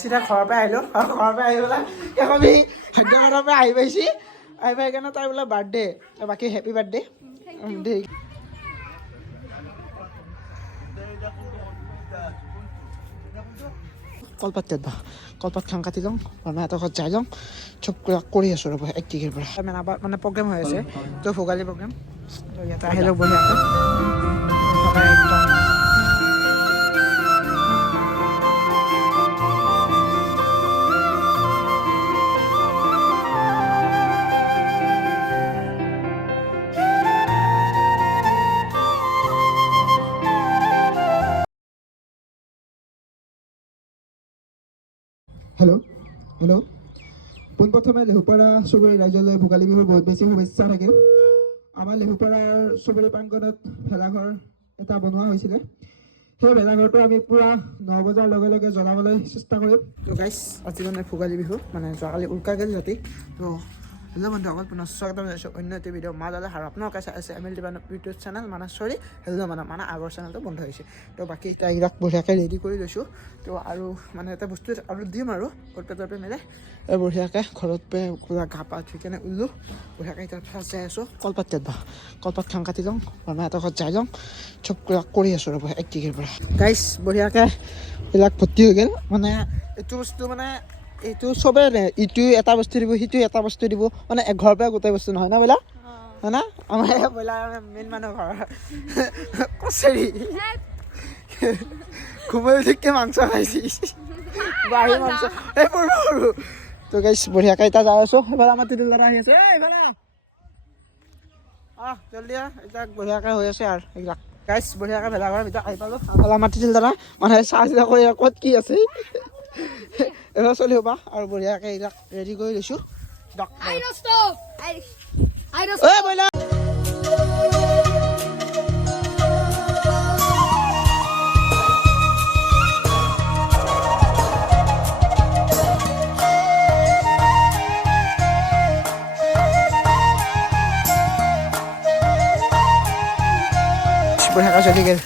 চিধা ঘৰৰ পৰা আহিলোঁ আৰু ঘৰৰ পৰা আহি পেলাই আমি খাদ্যঘৰৰ পৰা আহি পাইছি আহি পাই কেনে তাই বোলে বাৰ্থডে বাকী হেপী বাৰ্থডে দেই কলপাত বা কলপাত খাং কাটি যাওঁ বৰমাহঁতৰ ঘৰত যাই যাওঁ চব কৰি আছোঁ ৰ'ব 1 তাৰিখৰ পৰা মানে প্ৰগ্ৰেম হৈ আছে তো ভোগালী প্ৰগ্ৰেম তো ইয়াতে আহিলোঁ বঢ়িয়াকৈ একদম হেল্ল' হেল্ল' পোনপ্ৰথমে লেহুপাৰা চুবুৰী ৰাইজলৈ ভোগালী বিহুৰ বহুত বেছি শুভেচ্ছা থাকিল আমাৰ লেহুপাৰাৰ চুবুৰী প্ৰাংগণত ভেলাঘৰ এটা বনোৱা হৈছিলে সেই ভেলাঘৰটো আমি পুৰা 9 বজাৰ লগে লগে জ্বলাবলৈ চেষ্টা কৰিম তো গাইছ আজি মানে ভোগালী বিহু মানে যোৱাকালি উৰুকা গেল ৰাতি তো হেল্ল' বন্ধুসকল পুনৰ স্বাগতম জনাইছোঁ অন্য এটি ভিডিঅ' মা দাদা আৰু আপোনালোকে চাই আছে ML দিবানৰ ইউটিউব চেনেল হেল্ল' মানে আগৰ চেনেলটো বন্ধ হৈছে তো বাকী এতিয়া এইবিলাক বঢ়িয়াকৈ ৰেডি কৰি লৈছোঁ তো আৰু মানে এটা বস্তু আৰু দিম আৰু পেটৰ মিলাই বঢ়িয়াকৈ ঘৰত পুৰা গা পা ধুই কেনে ওলোঁ বঢ়িয়াকৈ এতিয়া ফাৰ্ষ্ট যাই আছোঁ কলপাত খাং কাটি যাওঁ বৰমাহঁতৰ ঘৰত যাই যাওঁ চব কৰি আছোঁ ৰ'ব 1 তাৰিখৰ পৰা গাইছ বঢ়িয়াকৈ এইবিলাক ভৰ্তি হৈ গ'ল মানে এইটো বস্তু মানে এইটো চবেই ইটো এটা বস্তু দিব সিটো এটা বস্তু দিব মানে ঘৰৰ পৰা গোটেই বস্তু নহয় না বোলা হয় না আমাৰ বোলা মেইন মানুহ ঘৰ কচেৰি ঘুমাই উঠিকে মাংস খাইছি বাঢ়ি মাংস এই সৰু তো গাইছ বঢ়িয়াকৈ এতিয়া যাই আছোঁ সেইফালে আমাৰ তিতুল দাদা আহি আছে এইফালে জলদি এতিয়া বঢ়িয়াকৈ হৈ আছে আৰু এইবিলাক গাইছ বঢ়িয়াকৈ ভেলাঘৰৰ ভিতৰত আহি পালোঁ এইফালে আমাৰ তিতুল দাদা মানে চাহ চিতা কৰি ক'ত কি আছে এইফালে চলি হ'বা আৰু বঢ়িয়াকৈ এইবিলাক ৰেডি কৰি লৈছোঁ বঢ়িয়াকৈ চলি গ'ল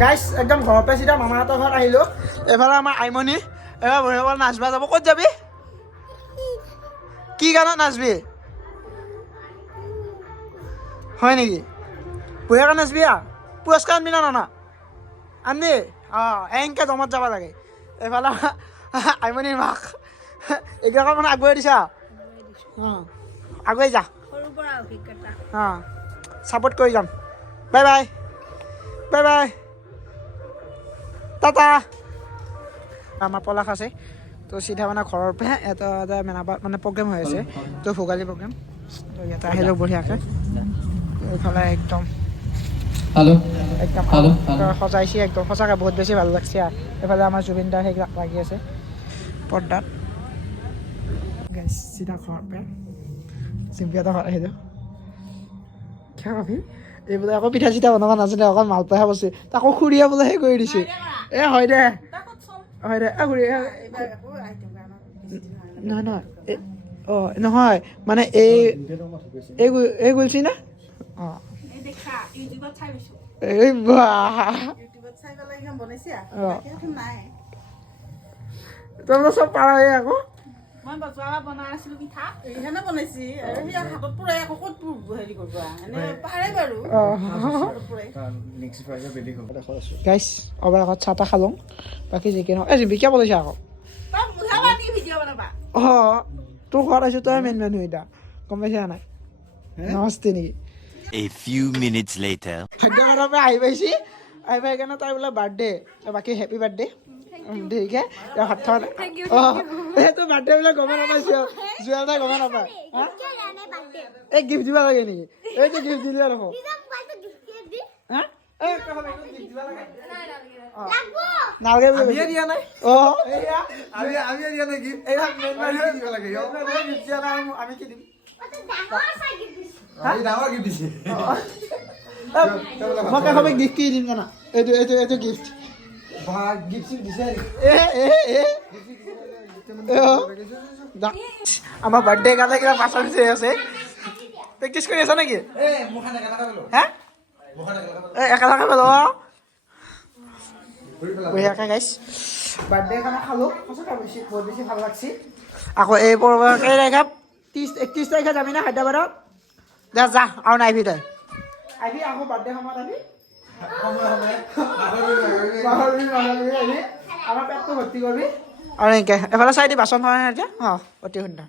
গাইছ একদম ঘৰৰ পৰা চিধা মামাহঁতৰ ঘৰত আহিলোঁ এইফালে আমাৰ আইমণি এবাৰ বঢ়িয়াকৈ নাচবা যাব ক'ত যাবি কি গানত নাচবি হয় নেকি বঢ়িয়াকৈ নাচবি পুৰস্কাৰ আনবি না নানা আনবি এনেকৈ জমত যাব লাগে এইফালে আইমণিৰ মাক এইবিলাকৰ মানে আগুৱাই দিছা আগুৱাই যা ছাপোৰ্ট কৰি যাম bye bye bye bye Tata আমাৰ পলাশ আছে তো চিধা মানে ঘৰৰ পৰা এটা মানে প্ৰগ্ৰেম হৈ আছে তো ভোগালী প্ৰগ্ৰেম তো ইয়াতে আহিলোঁ বঢ়িয়াকৈ এইফালে একদম সজাইছে একদম সঁচাকৈ বহুত বেছি ভাল লাগছে এইফালে আমাৰ জুবিন দাৰ সেইবিলাক লাগি আছে পৰ্দাত গাইছ চিধা ঘৰৰ পৰা চিম্পিহঁতৰ ঘৰত আহিলোঁ কিয় ভাবি এইবোলে আকৌ পিঠা চিঠা বনাব নাজানে অকল মালপোৱাহে বস্তু তাকো খুৰীয়ে বোলে সেই কৰি দিছে হয় দে খুৰী নহয় মানে এই গৈছি না এই তই চব পাৰ আকৌ মই বজোৱা বনাই আছিলোঁ পিঠা এইখানে বনাইছি আৰু সেই হাতত পুৰাই আকৌ ক'ত হেৰি কৰিব এনে পাৰে বাৰু গাইছ অবাৰ আগত চাহ তাহ খালোঁ বাকী যি কি নহওক এই জিম্পি কিয় বনাইছা আকৌ তোৰ ঘৰত আহিছোঁ তই মেইন মানুহ এতিয়া গম পাইছা নাই নমস্তে নেকি A few minutes later খাদ্যঘৰৰ পৰা আহি পাইছি আহি পাই কেনে তাই বোলে বাৰ্থডে বাকী হেপী বাৰ্থডে দেৰিকে ভাত খাব সেইটো বাৰ্থডে বোলে গমেই নাপাইছে যোৱা নাই গমেই নাপায় এই গিফ্ট দিব লাগে নেকি এইটো গিফ্ট দিলে দেখোন নালাগে আমি কি দিম মই কাষত গিফ্ট কি দিম জানা এইটো গিফ্ট আমাৰ বাৰ্থডে কাৰণে কিবা পাচন চাই আছে প্ৰেক্টিচ কৰি আছা নেকি হা একেলগে পেলোৱা বঢ়িয়াকৈ গাইছ বাৰ্থডে খানা খালোঁ সঁচাকৈ বহুত বেছি ভাল লাগছি আকৌ এই কেই তাৰিখে 31 তাৰিখে যাবি না হায়দৰাবাদত দে যা আৰু নাইবি তই আহিবি আকৌ বাৰ্থডে সময়ত আহিবি আমাৰ পেটটো ভৰ্তি কৰিবি আৰু এনেকৈ এফালে চাই দি বাচন হয় এতিয়া অতি সুন্দৰ